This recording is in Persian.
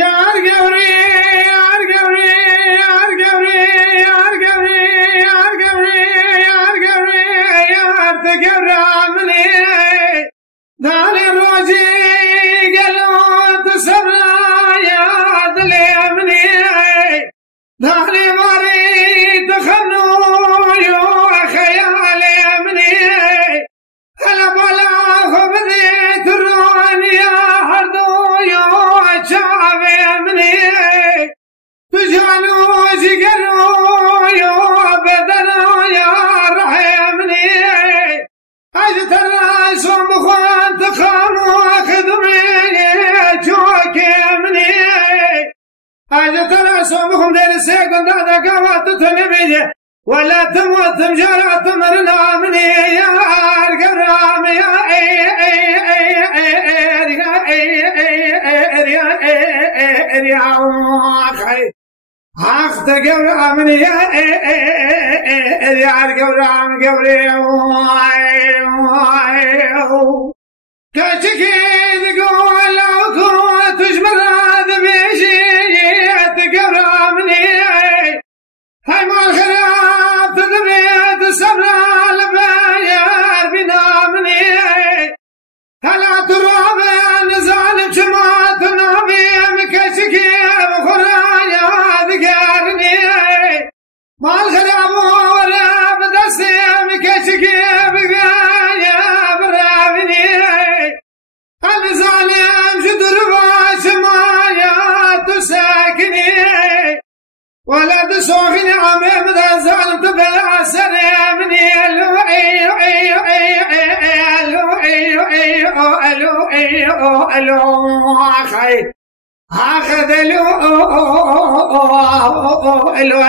يا رقوري يا رقوري يا رقوري يا رقوري يا رقوري يا رقوري يا رقوري مني داني روجي قلوت سبلا يا دلي مني داني مريد خنو يو خيالي مني هلا بلا خبذي ترون يا حردو يو شعبي مني تجانو شقرو يو بدلو يا رحمني اجت الراس ومخوان تخانو خدمي جوكي مني اجت الراس ومخوان دير السيكون دادا قوات تنبيجي ولا تموت مجرى تمرنا مني يا القرام يا يا اخي اخ تقرام مني يا القرام قبري كاتشكي تقول لو كنت تجمر هذا بيجي تقرام مني هاي ما الخلاف تدبيت السمرة لباير بنا مني هلا تروح نزال بشمات نامي مكشكي بخرايا ذكرني ما الخلاف ولا بدسي مكشكي بقايا برابني النزال يمشد رباش مايا تساكني ولا تسوخني عمي مدى زالم تبلع سلامني الو اخي اخذ الو الو